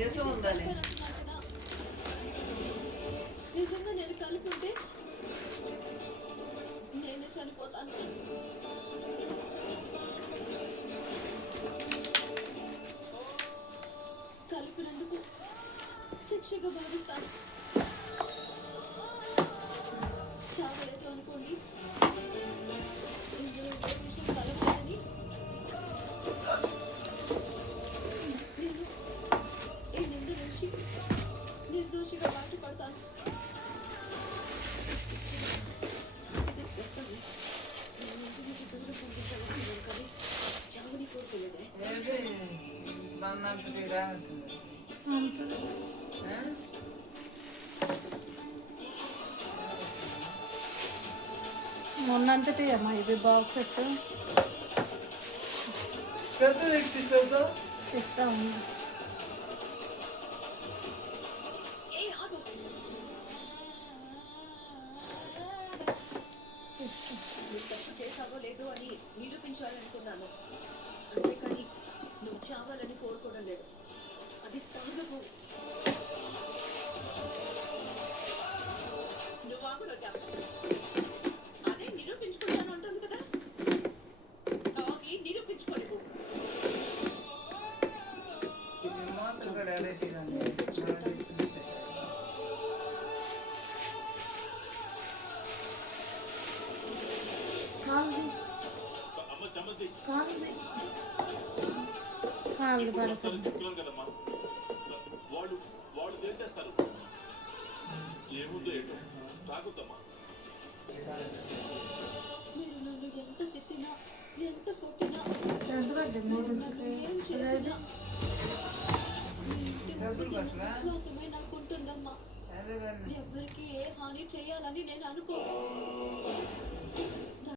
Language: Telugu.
దేశం ఉందని నిజంగా నేను కలుపుంటే నేనే చనిపోతాను. కలిపినందుకు శిక్షగా భావిస్తాను. చావలేదు అనుకోండి, ఇందులో ఏ విషయం కలపలేదని నేను ఈ నింద నుంచి నిర్దోషిగా బయటపడతాను. ఇది చేస్తాను. నేను ఇంటి నుంచి దూరం పంపించాలనుకున్నాను, కానీ చావుని కోరుకోలేదే. మొన్నంతటి అమ్మా ఇది బాక్స్ ఇస్తా ఉన్నా. చేసావో లేదో అని నిరూపించాలనుకున్నాను, అంతేకాని నువ్వు చావాలని కోరుకోవడం లేదు. అది తగులుకు. నువ్వు ఆకులో అదే నిరూపించుకుంటాను అంటుంది కదా, తాగి నిరూపించుకోలేవు. కాళ్ళు పడుతుంది. వాళ్ళు తెలిచేస్తారు. ఏముందో ఏంటో తాగుతామా. మీరు నన్ను ఎంత తిట్టినా ఎంత కొట్టినా ఏం చేసినా విశ్వాసమే నాకు ఉంటుందమ్మా. ఎవరికి ఏ హాని చేయాలని నేను అనుకోను.